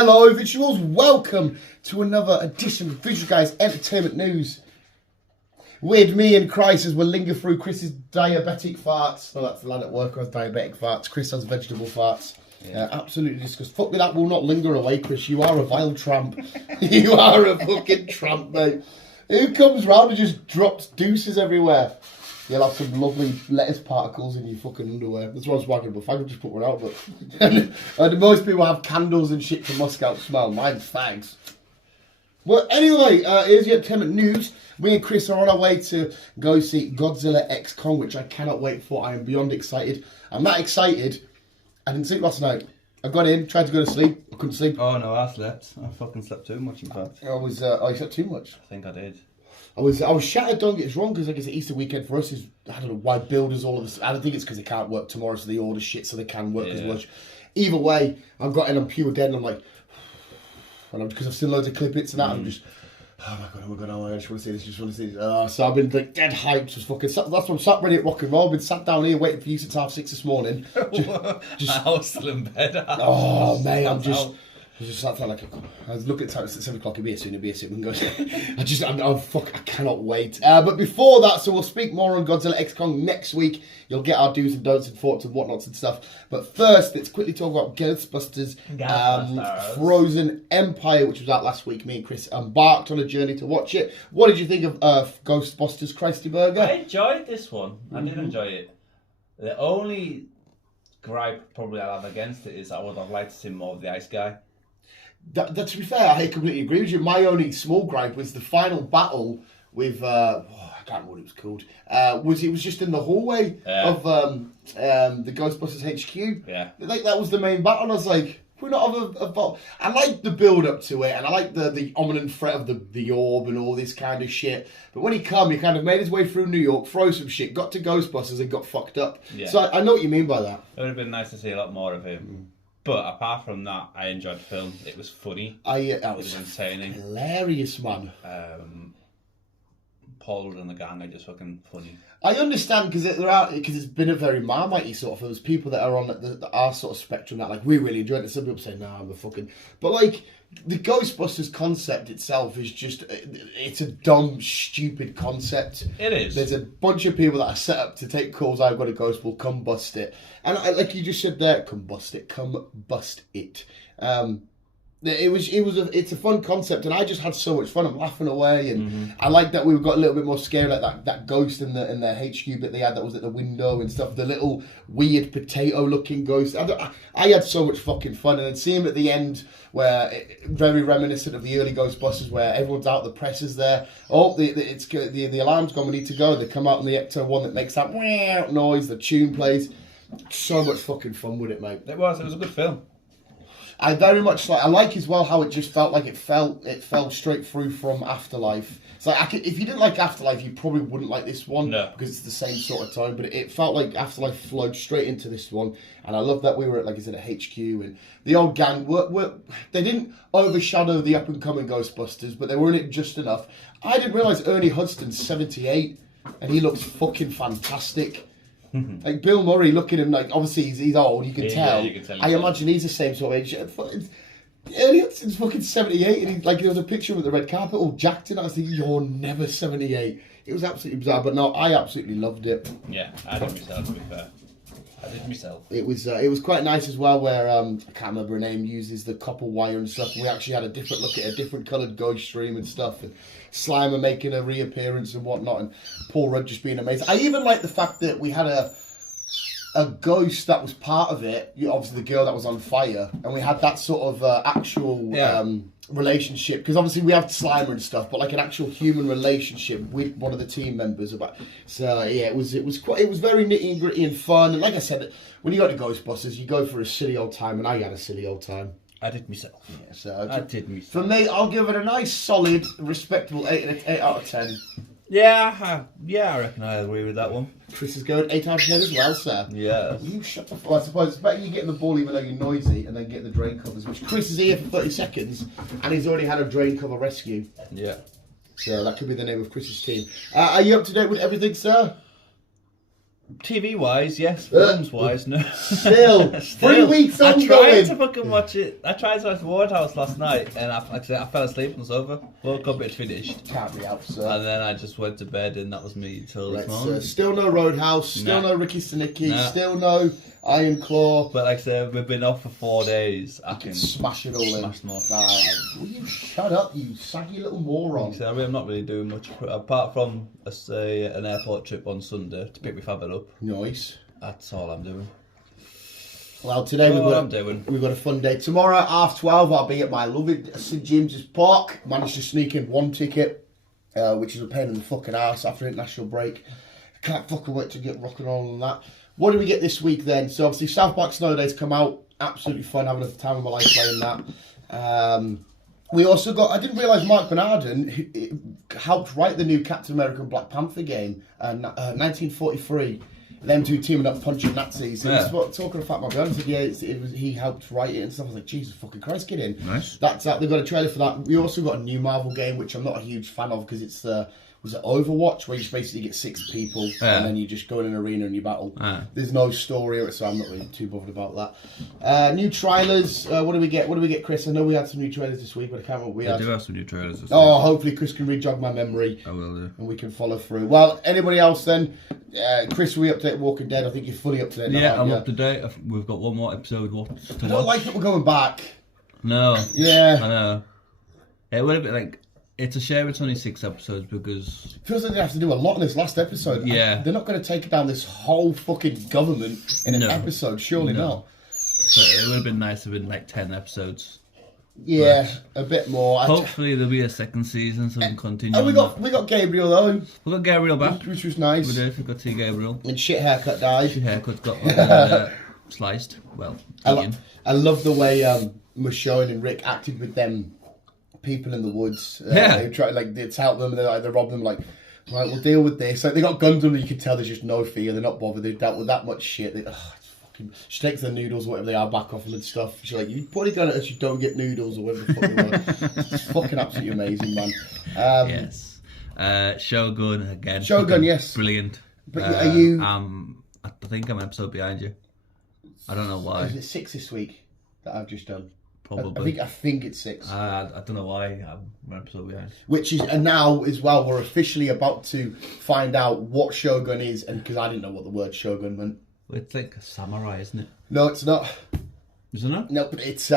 Hello, visuals. Welcome to another edition of Visual Guyz Entertainment News. With me and Chris as we'll linger through Chris's diabetic farts. Well, that's the lad at work who has diabetic farts. Chris has vegetable farts. Yeah. Absolutely disgusting. Fuck me, that will not linger away, Chris. You are a vile tramp. You are a fucking tramp, mate. Who comes round and just drops deuces everywhere? You'll have some lovely lettuce particles in your fucking underwear. That's what I was wagging, but fags just put one out. But and most people have candles and shit to musk out smell. Mine's fags. Well, anyway, here's your entertainment news. Me and Chris are on our way to go see Godzilla X Kong, which I cannot wait for. I am beyond excited. I'm that excited. I didn't sleep last night. I got in, tried to go to sleep. I couldn't sleep. Oh no, I slept. I fucking slept too much, in fact. You slept too much? I think I did. I was shattered, don't get us wrong, because like it's an Easter weekend for us. I don't know why builders all of this. I don't think it's because they can't work tomorrow, so they order shit so they can work as much. Either way, I've got in on pure dead, and I'm like, because I've seen loads of clip-its and that, I'm just, oh my god, I just want to see this, so I've been like dead hyped, that's why I'm sat ready at rock and roll. I've been sat down here waiting for you since 6:30 this morning. I was still in bed. Oh, mate, I'm just sat there like, I was looking at the time, it's at 7 o'clock, it'll be a soon, we can go. I cannot wait. But before that, so we'll speak more on Godzilla X Kong next week. You'll get our do's and don'ts and thoughts and whatnots and stuff. But first, let's quickly talk about Ghostbusters. Frozen Empire, which was out last week. Me and Chris embarked on a journey to watch it. What did you think of Ghostbusters, Christy Burger? I enjoyed this one. I did enjoy it. The only gripe probably I'll have against it is I would have liked to see more of the ice guy. That, to be fair, I completely agree with you. My only small gripe was the final battle with I can't remember what it was called. It was just in the hallway of the Ghostbusters HQ. Yeah, like that was the main battle. And I was like, we're not have I like the build up to it, and I like the ominous threat of the orb and all this kind of shit. But when he kind of made his way through New York, throw some shit, got to Ghostbusters and got fucked up. Yeah. So I know what you mean by that. It would have been nice to see a lot more of him. But apart from that, I enjoyed the film. It was funny. It was entertaining. Hilarious, man. Paul and the gang are just fucking funny. I understand because it's been a very Marmite sort of film. There's people that are on our sort of spectrum that like we really enjoyed it. Some people say, "Nah, I'm a fucking," but like the Ghostbusters concept itself is it's a dumb, stupid concept. It is. There's a bunch of people that are set up to take calls. I've got a ghost. We'll come bust it. And like you just said there, come bust it. Come bust it. It's a fun concept, and I just had so much fun. I'm laughing away, and I like that we got a little bit more scary, like that ghost in the HQ bit they had that was at the window and stuff. The little weird potato-looking ghost. I had so much fucking fun, and then seeing him at the end, where very reminiscent of the early Ghostbusters, where everyone's out, the press is there. Oh, the alarm's gone. We need to go. They come out on the Ecto one that makes that noise. The tune plays. So much fucking fun with it, mate. It was a good film. I very much like. I like as well how it just felt like it fell straight through from Afterlife. It's like if you didn't like Afterlife, you probably wouldn't like this one because it's the same sort of tone. But it felt like Afterlife flowed straight into this one, and I love that we were at, like I said, at HQ, and the old gang they didn't overshadow the up and coming Ghostbusters, but they were in it just enough. I didn't realise Ernie Hudson's 78, and he looks fucking fantastic. Like Bill Murray, look at him, like obviously he's old, you can tell. Yeah, you can tell. I imagine he's the same sort of age. Ernie Hudson's fucking 78, and there was a picture with the red carpet all jacked in. I was thinking, you're never 78. It was absolutely bizarre, but no, I absolutely loved it. Yeah, I did myself, to be fair. It was quite nice as well, where I can't remember her name, uses the copper wire and stuff. And we actually had a different look at a different coloured ghost stream and stuff, and Slimer making a reappearance and whatnot, and Paul Rudd just being amazing. I even like the fact that we had a ghost that was part of it. Obviously, the girl that was on fire, and we had that sort of actual relationship, because obviously we have Slimer and stuff, but like an actual human relationship with one of the team members. So yeah, it was very nitty and gritty and fun. And like I said, when you go to Ghostbusters, you go for a silly old time, and I had a silly old time. I did myself. Yeah, so I did myself. For me, I'll give it a nice, solid, respectable 8 out of 10. Yeah, I reckon I agree with that one. Chris is going 8 out of 10 as well, sir. Yeah. You shut the fuck up. I suppose it's better you getting the ball even though you're noisy, and then get the drain covers, which Chris is here for 30 seconds, and he's already had a drain cover rescue. Yeah. So that could be the name of Chris's team. Are you up to date with everything, sir? TV wise, yes. Films wise, no. Still, 3 weeks I ongoing. tried to fucking watch it. I tried to watch Wardhouse last night, and I fell asleep on the sofa. Woke up, it finished. Can't be out, sir. And then I just went to bed, and that was me till this Right, morning. still no Roadhouse, still no Ricky Stenicki, still no Iron Claw. But like I said, we've been off for 4 days. I can Smash it all in. smash them off. Will you shut up, you saggy little moron? So I'm not really doing much apart from an airport trip on Sunday to pick my father up. Nice. That's all I'm doing. Well, today we've got a fun day. Tomorrow at 12:30, I'll be at my lovely St James's Park. Managed to sneak in one ticket, which is a pain in the fucking ass after international break. Can't fucking wait to get rocking on that. What do we get this week then? So obviously South Park Snow Days come out. Absolutely fun, having the time of my life playing that. We also got, I didn't realise Mark Bernardin helped write the new Captain America and Black Panther game, 1943. Them two teaming up punching Nazis. And talking to Fat Mark Bernardin, said, he helped write it and stuff. I was like, Jesus fucking Christ, get in. Nice. That's that. They've got a trailer for that. We also got a new Marvel game, which I'm not a huge fan of because it's was it Overwatch, where you just basically get 6 people and then you just go in an arena and you battle. There's no story, so I'm not really too bothered about that. New trailers. What do we get? What do we get, Chris? I know we had some new trailers this week, but I can't remember what we had. I do have some new trailers this week. Hopefully Chris can re-jog my memory. I will do. And we can follow through. Well, anybody else then? Chris, we up to date Walking Dead? I think you're fully up to date now. Yeah, I'm up to date. We've got one more episode to watch. I don't like that we're going back. No. Yeah. I know. It would have been like... It's a shame it's only 6 episodes because... It feels like they have to do a lot in this last episode. Yeah. They're not going to take down this whole fucking government in an episode. Surely not. So it would have been nice to have been like 10 episodes. Yeah, a bit more. Hopefully there'll be a second season so we can continue. Oh, we got Gabriel though. We got Gabriel back. Which was nice. We did. We got T. Gabriel. And shit haircut died. Shit haircut got sliced. Well, I love the way Michonne and Rick acted with them people in the woods. They try to help them and they rob them like, right, we'll deal with this. Like, they got guns on them, you can tell there's just no fear, they're not bothered, they've dealt with that much shit. She takes the noodles, whatever they are, back off and stuff. She's like, you put it on it as you don't get noodles or whatever the fuck they were. It's fucking absolutely amazing, man. Yes. Shogun again. Shogun, yes. Brilliant. But are you... I think I'm an episode behind you. I don't know why. Is it 6 this week that I've just done? Probably. I think it's 6. I don't know why I'm an episode behind. Which is, and now as well, we're officially about to find out what Shogun is, and because I didn't know what the word Shogun meant. It's like a samurai, isn't it? No, it's not. Is it not? No, but it's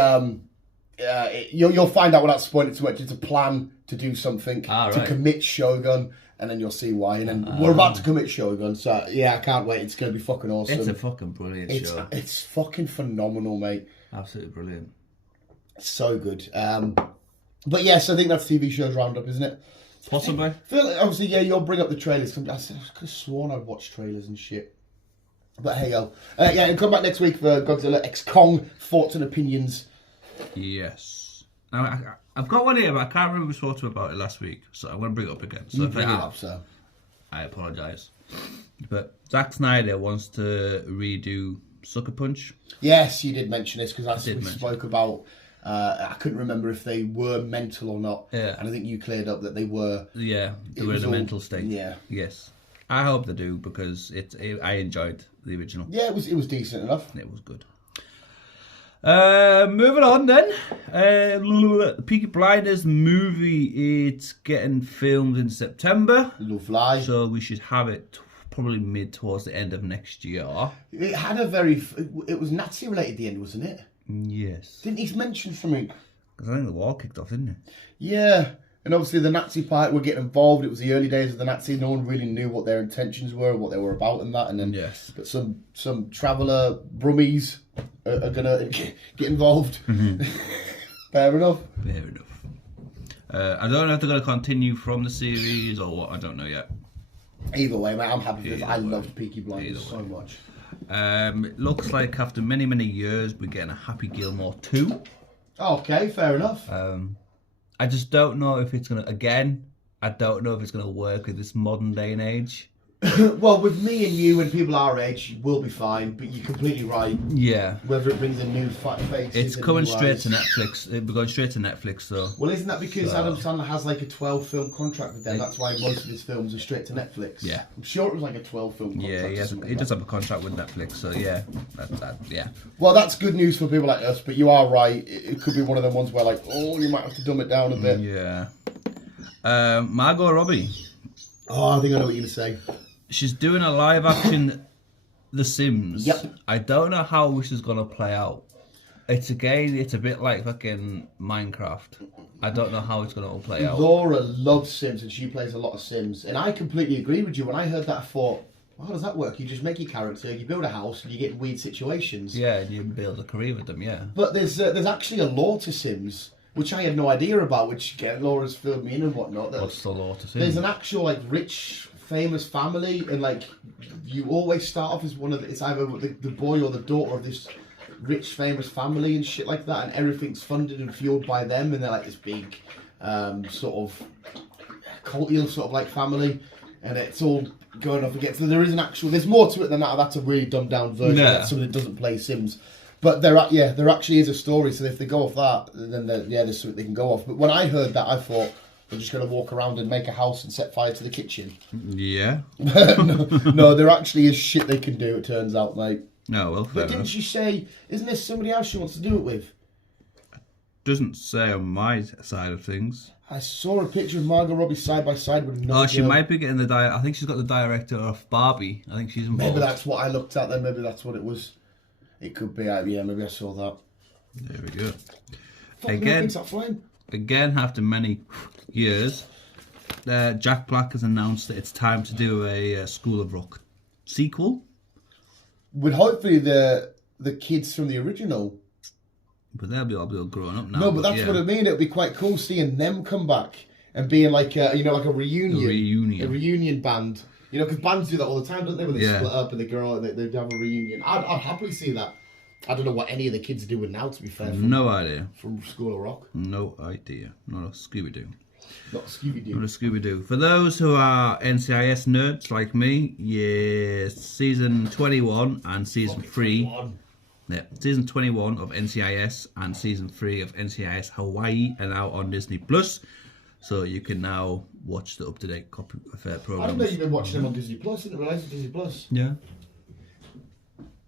you'll find out without spoiling it too much. It's a plan to do something to commit Shogun, and then you'll see why. And then we're about to commit Shogun, so yeah, I can't wait. It's going to be fucking awesome. It's a fucking brilliant show. It's fucking phenomenal, mate. Absolutely brilliant. It's so good. But yes, I think that's TV shows roundup, isn't it? Possibly. I feel like, obviously, yeah, you'll bring up the trailers. I could have sworn I'd watched trailers and shit. But hey, yo. Yeah, and come back next week for Godzilla X Kong, thoughts and opinions. Yes. Now, I've got one here, but I can't remember we spoke about it last week, so I'm going to bring it up again. So if I apologise. But Zack Snyder wants to redo Sucker Punch. Yes, you did mention this, because we spoke about... I couldn't remember if they were mental or not. Yeah. And I think you cleared up that they were... Yeah, they were in a mental state. Yeah. Yes. I hope they do, because I enjoyed the original. Yeah, it was decent enough. It was good. Moving on then. The Peaky Blinders movie, it's getting filmed in September. Lovely. So we should have it probably towards the end of next year. It had it was Nazi related at the end, wasn't it? Yes. Didn't he mention something? Because I think the war kicked off, didn't it? Yeah. And obviously the Nazi part were getting involved. It was the early days of the Nazis. No one really knew what their intentions were, what they were about and that. And then but some traveller brummies are going to get involved. Mm-hmm. Fair enough. Fair enough. I don't know if they're going to continue from the series or what. I don't know yet. Either way, mate, I'm happy with it. I loved Peaky Blinders so much. It looks like after many, many years, we're getting a Happy Gilmore 2. Okay, fair enough. I just don't know if it's going to, again, I don't know if it's going to work with this modern day and age. Well, with me and you and people our age, we'll be fine. But you're completely right. Yeah. Whether it brings a new face, it's coming straight to Netflix. It'll be going straight to Netflix, though. Well, isn't that because Adam Sandler has like a 12-film contract with them? That's why most of his films are straight to Netflix. Yeah. I'm sure it was like a 12-film contract. Yeah, he does have a contract with Netflix, so yeah. Yeah. Well, that's good news for people like us, but you are right. It could be one of them ones where, like, oh, you might have to dumb it down a bit. Yeah. Margot Robbie. Oh, I think I know what you're going to say. She's doing a live action The Sims. Yep. I don't know how this is going to play out. It's a bit like fucking Minecraft. I don't know how it's going to all play out. Laura loves Sims and she plays a lot of Sims. And I completely agree with you. When I heard that, I thought, well, how does that work? You just make your character, you build a house, and you get in weird situations. Yeah, and you build a career with them, yeah. But there's actually a law to Sims, which I had no idea about, which, again, Laura's filled me in and whatnot. What's the law to Sims? There's an actual, like, rich, famous family, and, like, you always start off as one of it's either the boy or the daughter of this rich, famous family and shit like that, and everything's funded and fueled by them, and they're, like, this big, sort of, culty sort of, like, family, and it's all going off against. So there is there's more to it than that. That's a really dumbed down version. Yeah. That's somebody that doesn't play Sims. But there actually is a story. So if they go off that, then there's something they can go off. But when I heard that, I thought they're just going to walk around and make a house and set fire to the kitchen. Yeah. no, there actually is shit they can do. It turns out, mate. No, well, fair But didn't you say? Isn't there somebody else she wants to do it with? Doesn't say on my side of things. I saw a picture of Margot Robbie side by side with another. Oh, she might be getting I think she's got the director of Barbie. I think she's involved. Maybe that's what I looked at then. Maybe that's what it was. It could be. Yeah, maybe I saw that. There we go. Again, after many years, Jack Black has announced that it's time to do a School of Rock sequel. With hopefully the kids from the original. But they'll be all grown up now. No, but that's what I mean. It'll be quite cool seeing them come back and being like like a reunion. A reunion band. You know, because bands do that all the time, don't they? When they split up and they grow and they have a reunion. I'd happily see that. I don't know what any of the kids are doing now, to be fair. No idea. From School of Rock. No idea. Not a Scooby-Doo. Not Scooby-Doo. Not a Scooby-Doo. For those who are NCIS nerds like me, season 21 and season 3. Yeah, season 21 of NCIS and season 3 of NCIS Hawaii are now on Disney Plus, so you can now watch the up-to-date programs. I didn't know you've been watching them on Disney Plus. I didn't realise it's Disney Plus. Yeah.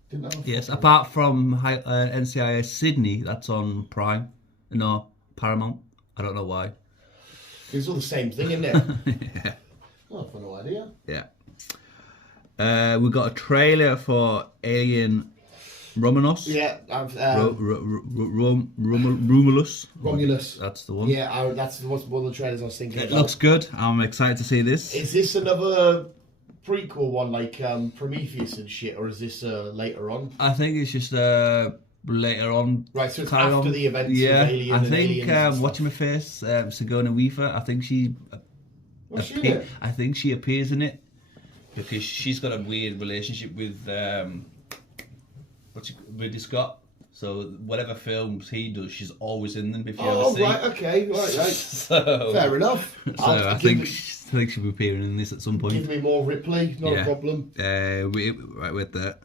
Didn't know. Yes, apart from NCIS Sydney, that's on Prime. No, Paramount. I don't know why. It's all the same thing, isn't it? Yeah. Oh, I've no idea. Yeah. We got a trailer for Alien Romulus. Yeah, Romulus. Romulus. That's the one. Yeah, that's one of the trailers I was thinking It about. looks good. I'm excited to see this. Is this another prequel one like Prometheus and shit, or is this later on? I think it's just later on. Right, so it's after the events of Alien I and think Aliens. watching my face, Sigourney Weaver. I think she. What's she in it? I think she appears in it because she's got a weird relationship with Ridley Scott. So whatever films he does, she's always in them. If you ever see. Right, okay, right. So fair enough. So I think she'll be appearing in this at some point. Give me more Ripley, not a problem. Right with that.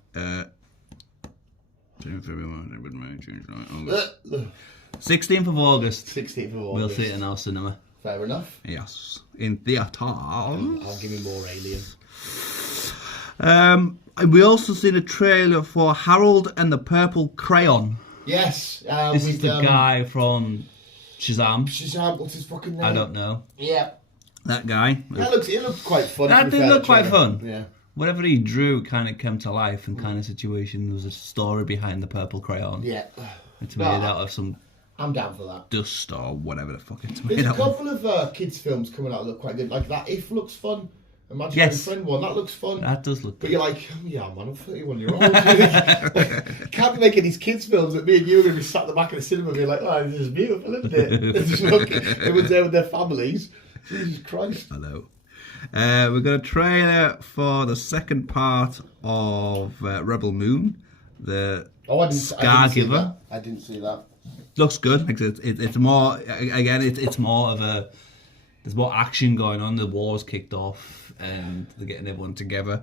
16th of August. 16th of August. We'll see it in our cinema. Fair enough. Yes, in theatre. I'll give me more Alien. We also seen a trailer for Harold and the Purple Crayon. Yes. This is the guy from Shazam. Shazam, what's his fucking name? I don't know. Yeah. That guy. It looked quite fun. That did look quite fun. Yeah. Whatever he drew kind of came to life and kind of situation. There was a story behind the purple crayon. Yeah. It's made out of some... I'm down for that. Dust or whatever the fuck it's made There's a out of. couple of kids' films coming out that look quite good. Like that If looks fun. Imaginary Friend one, that looks fun. That does look But you're like, yeah, man, I'm 31-year-old. Can't be making these kids' films that me and you are going to be sat at the back of the cinema being like, oh, this is beautiful, isn't it? Everyone's there with their families. Jesus Christ. I know. We've got a trailer for the second part of Rebel Moon, the Scargiver. I didn't see that. Looks good. It's more, again, it's more of a, there's more action going on. The war's kicked off. and they're getting everyone together.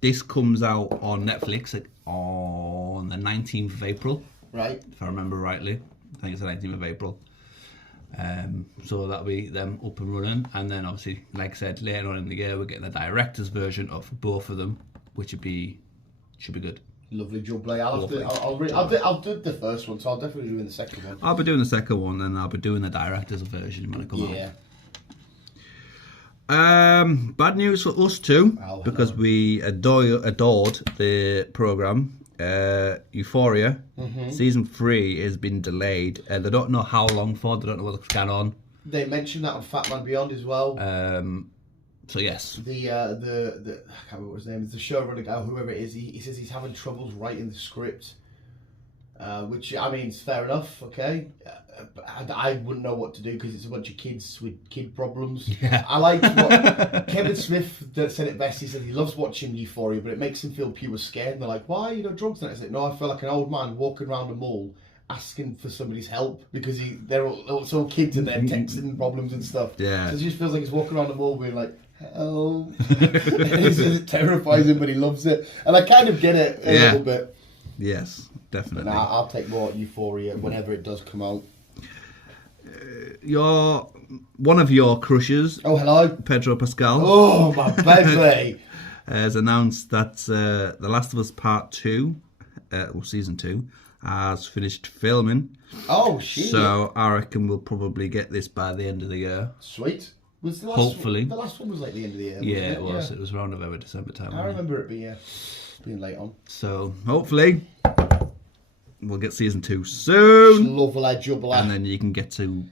This comes out on Netflix on the 19th of April. Right. If I remember rightly. I think it's the 19th of April. So that'll be them up and running. And then obviously, like I said, later on in the year, we're getting the director's version of both of them, which should be good. Lovely jubbly. I'll do the first one, so I'll definitely do the second one. I'll be doing the second one, and I'll be doing the director's version when it comes out. Bad news for us too, because we adored the programme. Euphoria season 3 has been delayed, and they don't know how long for. They don't know what's going on. They mentioned that on Fat Man Beyond as well. So yes, the I can't remember what his name is. The showrunner guy, whoever it is, he says he's having troubles writing the script. Which, I mean, it's fair enough, okay? I wouldn't know what to do because it's a bunch of kids with kid problems. Yeah. I liked what Kevin Smith said it best. He said he loves watching Euphoria, but it makes him feel pure scared. And they're like, why? You know, drugs? And I said, no, I feel like an old man walking around a mall asking for somebody's help because they're all kids and they're texting problems and stuff. Yeah. So it just feels like he's walking around the mall being like, help. It terrifies him, but he loves it. And I kind of get it a little bit. Yes, definitely. But I'll take more Euphoria whenever it does come out. One of your crushes. Oh, hello. Pedro Pascal. Oh, my baby. Has announced that The Last of Us Part 2, Season 2, has finished filming. Oh, shit. So I reckon we'll probably get this by the end of the year. Sweet. Was the last Hopefully. The last one was like the end of the year. Yeah, it was. Yeah. It was around November, December time. I remember it being late on. So hopefully we'll get season 2 soon. Lovely jubbly. And then you can get to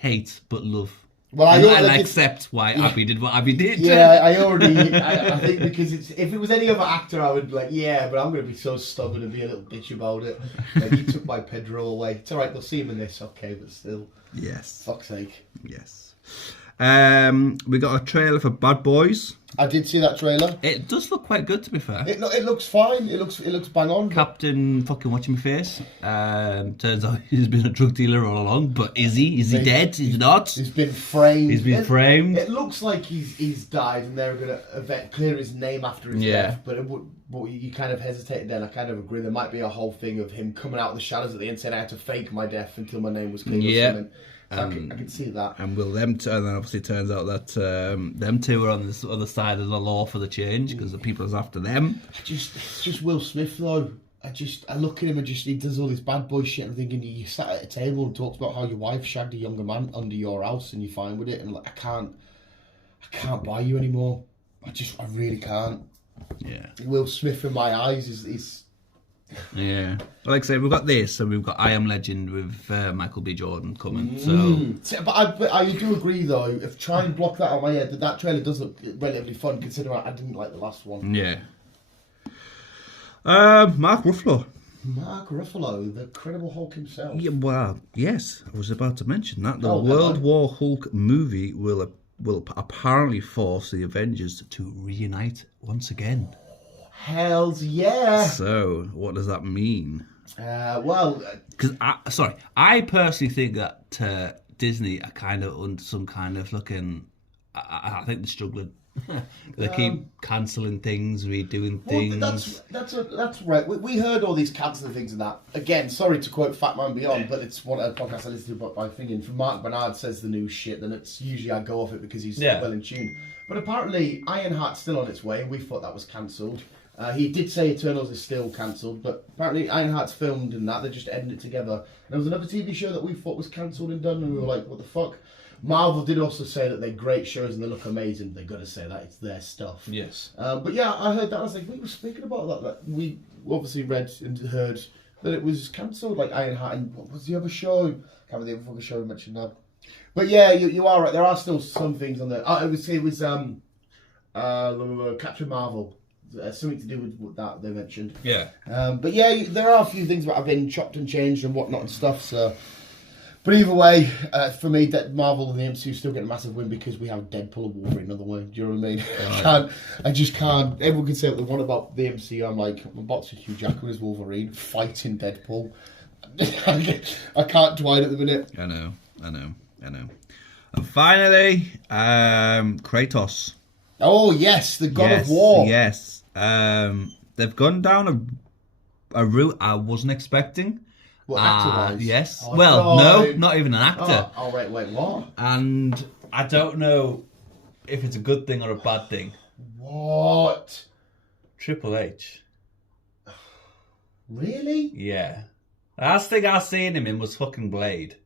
hate but love. Well, I accept why Abby did what Abby did. Yeah, I think because if it was any other actor, I would be like, yeah, but I'm going to be so stubborn and be a little bitch about it. Like, you took my Pedro away. It's alright, they'll see him in this, okay, but still. Yes. Fuck's sake. Yes. We got a trailer for Bad Boys. I did see that trailer. It does look quite good, to be fair. It looks fine. It looks bang on. Captain fucking watching my face. Turns out he's been a drug dealer all along, but is he? Is he dead? Is he not? He's been framed. He's been framed. It looks like he's died, and they're going to clear his name after his death. But you kind of hesitated then. I kind of agree. There might be a whole thing of him coming out of the shadows at the end saying I had to fake my death until my name was cleared or something. So I can see that. And will them two, and then obviously it turns out that them two are on this other side of the law for the change because the people is after them. It's just Will Smith though. I look at him and he does all this bad boy shit. I'm thinking you sat at a table and talked about how your wife shagged a younger man under your house and you're fine with it, and like I can't buy you anymore. I really can't. Yeah. Will Smith in my eyes is. Yeah, like I said, we've got this, and we've got I Am Legend with Michael B. Jordan coming. But I do agree though. If try and block that out of my head, that trailer does look relatively fun considering I didn't like the last one. Yeah. Mark Ruffalo. Mark Ruffalo, the Incredible Hulk himself. Yeah, well, yes, I was about to mention that the World War Hulk movie will apparently force the Avengers to reunite once again. Hells yeah! So, what does that mean? Because I personally think that Disney are kind of under some kind of looking. I think they're struggling. They keep cancelling things, redoing things. That's right. We heard all these cancelling things and that. Again, sorry to quote Fat Man Beyond, but it's one of the podcasts I listen to. But my thinking, if Mark Bernard says the new shit, then it's usually I go off it because he's well in tune. But apparently, Ironheart's still on its way. We thought that was cancelled. He did say Eternals is still cancelled, but apparently Ironheart's filmed and that, they're just editing it together. There was another TV show that we thought was cancelled and done, and we were like, what the fuck? Marvel did also say that they're great shows and they look amazing. They've got to say that, it's their stuff. Yes. But yeah, I heard that, I was like, we were speaking about that we obviously read and heard that it was cancelled, like Ironheart, and what was the other show? I can't remember the other show we mentioned now. But yeah, you are right, there are still some things on there. It was Captain Marvel. Something to do with that they mentioned. Yeah. But yeah, there are a few things that have been chopped and changed and whatnot and stuff. So, but either way, for me, that Marvel and the MCU still get a massive win because we have Deadpool and Wolverine on the way. Do you know what I mean? I just can't. Everyone can say what they want about the MCU. I'm like, I'm boxing Hugh Jackman as Wolverine, fighting Deadpool. I can't Dwight at the minute. I know. And finally, Kratos. Oh yes, the God of War. Yes. They've gone down a route I wasn't expecting. What, actor-wise? Yes. Oh, well, no. no, not even an actor. Oh, wait, what? And I don't know if it's a good thing or a bad thing. What? Triple H. Really? Yeah. The last thing I seen him in was fucking Blade.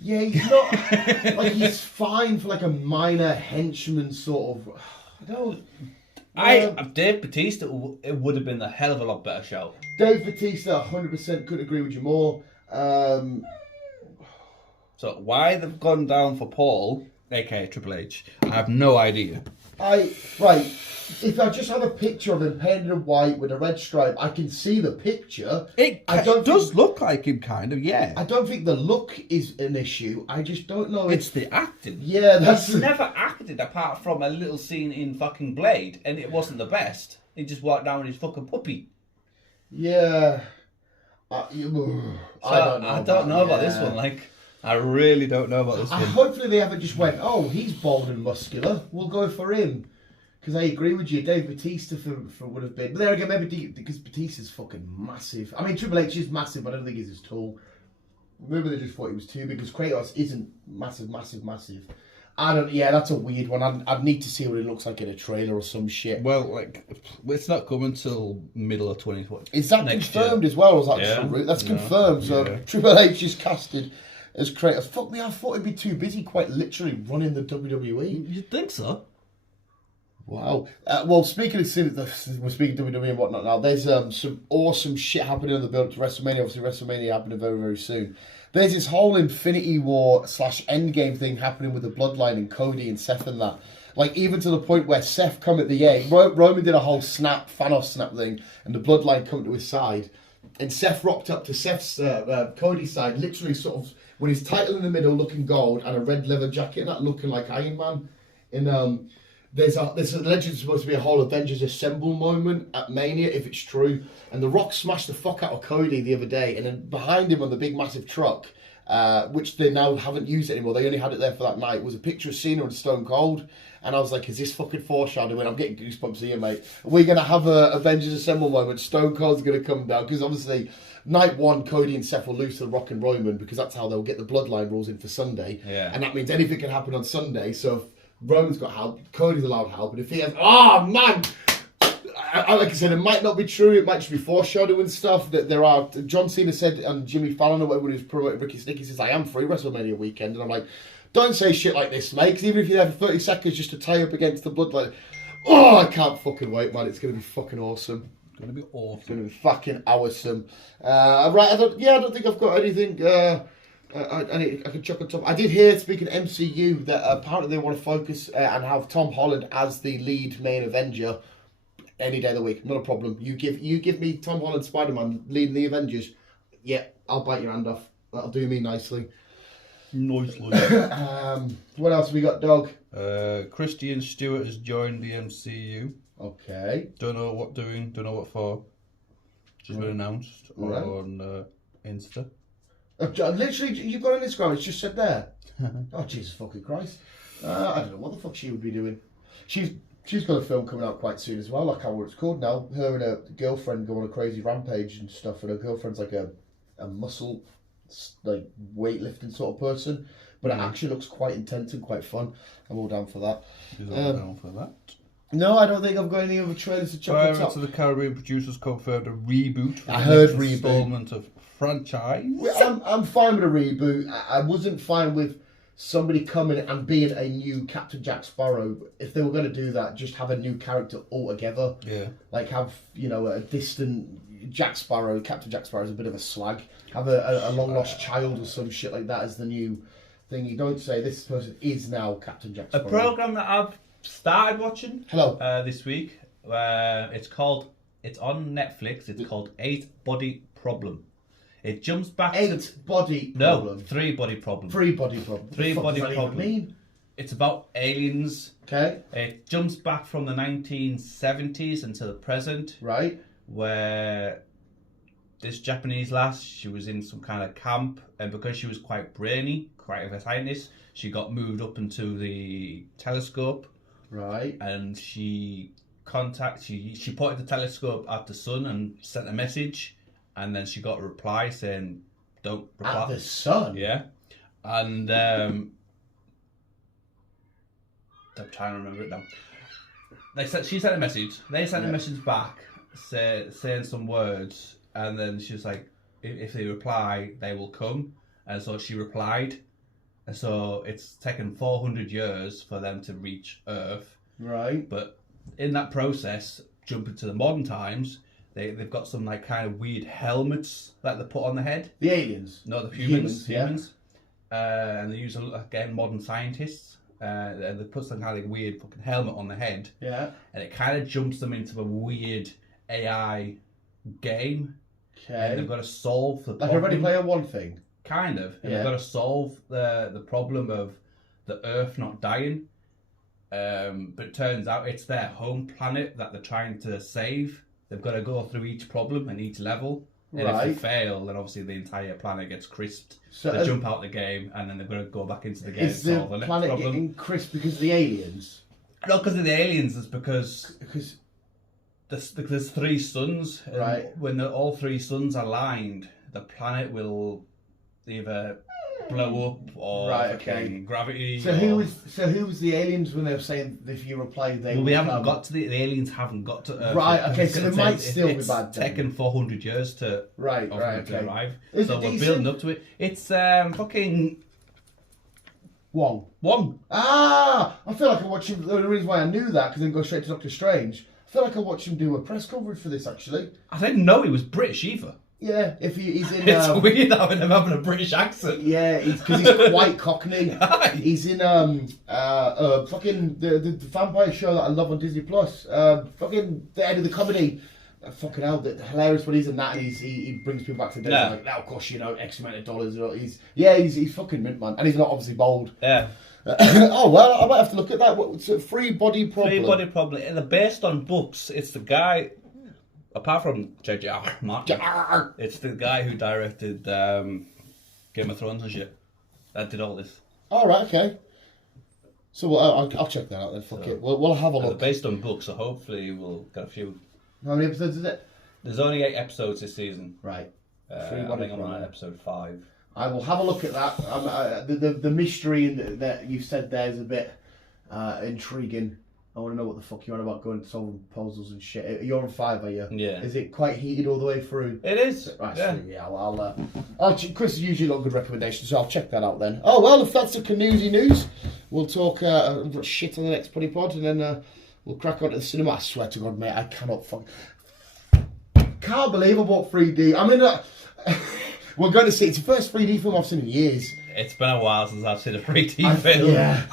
Yeah, he's not... like, he's fine for, like, a minor henchman sort of... I don't... Dave Bautista, it would have been a hell of a lot better show. Dave Bautista, 100% couldn't agree with you more. So why they've gone down for Paul, aka Triple H, I have no idea. Right, if I just have a picture of him painted in white with a red stripe, I can see the picture. It does look like him, kind of, yeah. I don't think the look is an issue. I just don't know. It's the acting. Yeah, that's... He's never acted apart from a little scene in fucking Blade, and it wasn't the best. He just walked down with his fucking puppy. Yeah. I don't know about this one, like... I really don't know about this one. Hopefully they haven't just went, oh, he's bald and muscular, we'll go for him. Because I agree with you, Dave Bautista for would have been. But there again, maybe because Bautista's fucking massive. I mean, Triple H is massive, but I don't think he's as tall. Maybe they just thought he was too big, because Kratos isn't massive. Yeah, that's a weird one. I'd need to see what it looks like in a trailer or some shit. Well, like, it's not coming till middle of 2020. Is that confirmed as well? Or is that just a route? That's confirmed. So Triple H is casted as Kratos. Fuck me, I thought he'd be too busy quite literally running the WWE. You'd think so. Wow. Well, speaking of we're speaking WWE and whatnot now, there's some awesome shit happening in the build to WrestleMania. Obviously, WrestleMania happening very, very soon. There's this whole Infinity War / Endgame thing happening with the Bloodline and Cody and Seth and that. Like, even to the point where Seth come at the end. Roman did a whole Thanos snap thing, and the Bloodline come to his side. And Seth rocked up to Seth's, Cody's side, literally sort of, with his title in the middle looking gold and a red leather jacket and that looking like Iron Man. And there's allegedly supposed to be a whole Avengers Assemble moment at Mania, if it's true. And The Rock smashed the fuck out of Cody the other day, and then behind him on the big massive truck, which they now haven't used anymore, they only had it there for that night, was a picture of Cena and Stone Cold. And I was like, is this fucking foreshadowing? I'm getting goosebumps here, mate. We're going to have a Avengers Assemble moment. Stone Cold's going to come down, because obviously night one, Cody and Seth will lose to The Rock and Roman, because that's how they'll get the Bloodline rules in for Sunday. Yeah. And that means anything can happen on Sunday. So if Roman's got help, Cody's allowed help, and if he has, oh man, like I said, it might not be true. It might just be foreshadowing stuff. That there are. John Cena said, and Jimmy Fallon or whatever, when he was promoting Ricky Sticky, says, "I am free WrestleMania weekend," and I'm like, don't say shit like this, mate. Because even if you have 30 seconds just to tie up against the Bloodline, oh, I can't fucking wait, man. It's gonna be fucking awesome. It's gonna be awesome. It's gonna be fucking awesome. Right, I don't think I've got anything. I could chuck on top. I did hear, speaking of MCU, that apparently they want to focus and have Tom Holland as the lead main Avenger any day of the week. Not a problem. You give me Tom Holland, Spider-Man leading the Avengers. Yeah, I'll bite your hand off. That'll do me nicely. Nicely. What else have we got, dog? Christian Stewart has joined the MCU. Okay. Don't know what doing. Don't know what for. Just been announced on Insta. Literally, you've got on Instagram, it's just said there. Oh, Jesus fucking Christ. I don't know what the fuck she would be doing. She's got a film coming out quite soon as well, I can't remember what it's called now. Her and her girlfriend go on a crazy rampage and stuff, and her girlfriend's like a muscle, like weightlifting sort of person. But it actually looks quite intense and quite fun. I'm all down for that. She's all down for that. No, I don't think I've got any other trailers to check out. Pirates of the Caribbean producers confirmed a reboot for I heard next reboot. installment of franchise. I'm fine with a reboot. I wasn't fine with somebody coming and being a new Captain Jack Sparrow. If they were going to do that, just have a new character altogether. Yeah. Like have, a distant Jack Sparrow. Captain Jack Sparrow is a bit of a slag. Have a long lost child or some shit like that as the new thing. You don't say this person is now Captain Jack Sparrow. A program that I've started watching. Hello. This week. It's on Netflix. It's called 8 Body Problem. It jumps back to 8 body problem. No, 3 body problem. 3 body problem. 3 body problem. Mean? It's about aliens. Okay. It jumps back from the 1970s until the present. Right. Where this Japanese lass, she was in some kind of camp, and because she was quite brainy, quite of a scientist, she got moved up into the telescope. Right. And she pointed the telescope at the sun and sent a message, and then she got a reply saying, "Don't reply." At the sun? Yeah. And I'm trying to remember it now. She sent a message. They sent a message back saying some words, and then she was like, if they reply, they will come. And so she replied. And so it's taken 400 years for them to reach Earth. Right. But in that process, jumping to the modern times, they've got some like kind of weird helmets that they put on the head. The aliens? No, the humans. Yeah. And they use, again, modern scientists. And they put some kind of weird fucking helmet on the head. Yeah. And it kind of jumps them into a weird AI game. Okay. And they've got to solve the problem. Like a Ready Player One thing? Kind of. And Yeah. they've got to solve the problem of the Earth not dying. But it turns out it's their home planet that they're trying to save. They've got to go through each problem and each level. And if they fail, then obviously the entire planet gets crisped. So they jump out the game, and then they've got to go back into the game and solve the next problem. Is the planet getting crisped because of the aliens? Not because of the aliens, it's because there's three suns. And right. When all three suns are aligned, the planet will either blow up or gravity. So who was the aliens when they were saying if you reply they? Well, we haven't got to the aliens haven't got to Earth. Right. Okay. So it might still be bad. It's taken 400 years to to arrive. Is so it we're decent? building up to it. It's fucking Wong. Ah, I feel like I watched him. The reason why I knew that because then go straight to Doctor Strange. I feel like I watched him do a press coverage for this actually. I didn't know he was British either. Yeah, if he's in. It's weird having him having a British accent. Yeah, because he's quite Cockney. He's in fucking the vampire show that I love on Disney Plus. Fucking the end of the comedy. Fucking hell, the hilarious when he's in that and he brings people back to the day. Like, that'll cost you X amount of dollars. He's fucking mint, man, and he's not obviously bold. Yeah. Oh well, I might have to look at that. It's a Free Body Problem. Free Body Problem. And they're based on books. It's the guy. Apart from J.J.R. Martin, it's the guy who directed Game of Thrones and shit that did all this. All right, okay. So I'll check that out then. Fuck it. We'll have a look. They're based on books, so hopefully we'll get a few. How many episodes is it? There's only 8 episodes this season. Right. I think I'm on episode 5. I will have a look at that. The mystery that you said there is a bit intriguing. I want to know what the fuck you're on about going to solving puzzles and shit. You're on 5, are you? Yeah. Is it quite heated all the way through? It is. Right, yeah. Sweet. Yeah, I'll Chris is usually got good recommendations, so I'll check that out then. Oh, well, if that's the Canoozy news, we'll talk shit on the next Putty Pod, and then we'll crack on to the cinema. I swear to God, mate, I can't believe I bought 3D. I mean, we're going to see, it's the first 3D film I've seen in years. It's been a while since I've seen a 3D film. Yeah.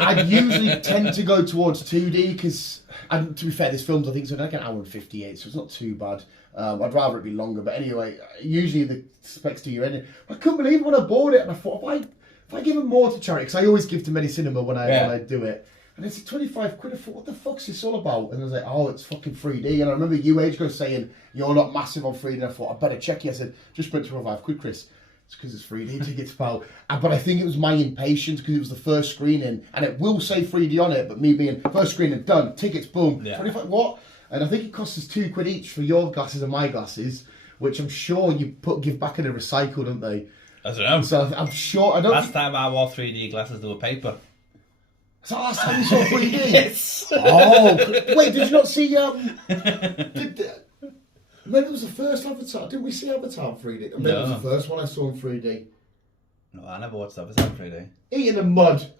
I usually tend to go towards 2D because, and to be fair, this film's I think it's like an hour and 58, so it's not too bad. I'd rather it be longer, but anyway, usually the specs to your end. I couldn't believe it when I bought it, and I thought, if I give them more to charity, because I always give to Medicinema when I do it. And it's 25 quid. I thought, what the fuck's this all about? And I was like, oh, it's fucking 3D. And I remember you age ago saying, you're not massive on 3D. And I thought, I better check you. I said, just print 25 quid, Chris. It's because it's 3D tickets, pal. But I think it was my impatience because it was the first screening. And it will say 3D on it, but me being first screening, done. Tickets, boom. Yeah. 25, what? And I think it costs us £2 each for your glasses and my glasses, which I'm sure you give back in a recycle, don't they? I don't know. So I'm sure. Last time I wore 3D glasses, they were paper. So last time you saw 3D? Yes. Oh, wait, did you not see... Maybe it was the first Avatar. Didn't we see Avatar in 3D? Maybe it was the first one I saw in 3D. No, I never watched Avatar in 3D. Eating the mud.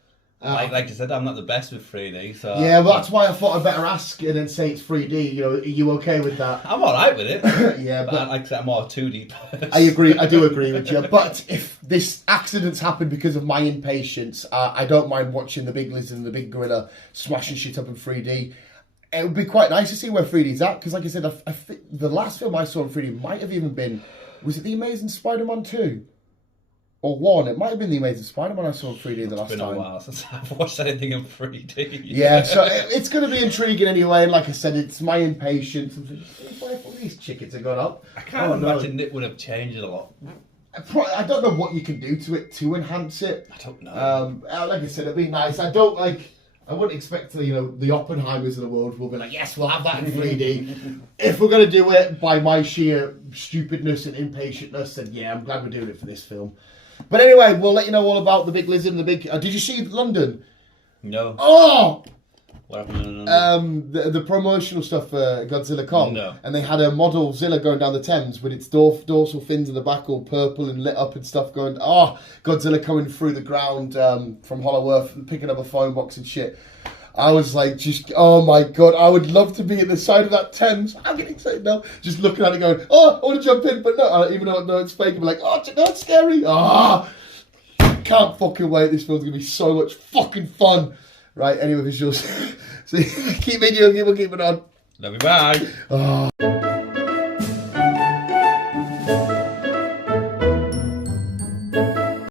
Like you said, I'm not the best with 3D, so... Yeah, well, that's why I thought I'd better ask and then say it's 3D. You know, are you okay with that? I'm alright with it. Yeah, but like I said, I'm more 2D person. I agree. I do agree with you. But if this accident's happened because of my impatience, I don't mind watching the big lizard and the big gorilla smashing shit up in 3D. It would be quite nice to see where 3D's at, because like I said, the last film I saw in 3D might have even been, was it The Amazing Spider-Man 2? or 1. It might have been The Amazing Spider-Man I saw in 3D the last time. It's been a while since I've watched anything in 3D. Yeah, so it's going to be intriguing anyway. And like I said, it's my impatience. I'm thinking, what if these chickens have gone up? I can't imagine it would have changed a lot. I don't know what you can do to it to enhance it. I don't know. Like I said, it'd be nice. I wouldn't expect to, the Oppenheimers of the world will be like, yes, we'll have that in 3D. If we're going to do it by my sheer stupidness and impatientness, then yeah, I'm glad we're doing it for this film. But anyway, we'll let you know all about the big lizard and the big... did you see London? No. Oh! What happened in London? The promotional stuff for Godzilla Kong. No. And they had a model Zilla going down the Thames with its dorsal fins in the back all purple and lit up and stuff going... Godzilla coming through the ground from Hollow Earth and picking up a phone box and shit. I was like, oh my God, I would love to be at the side of that Thames. I'm getting excited now. Just looking at it going, I want to jump in, but no, even though I know it's fake, I'm like, it's scary. Can't fucking wait. This film's going to be so much fucking fun. Right, anyway, visuals. So keep video, we'll keep it on. Love you, bye.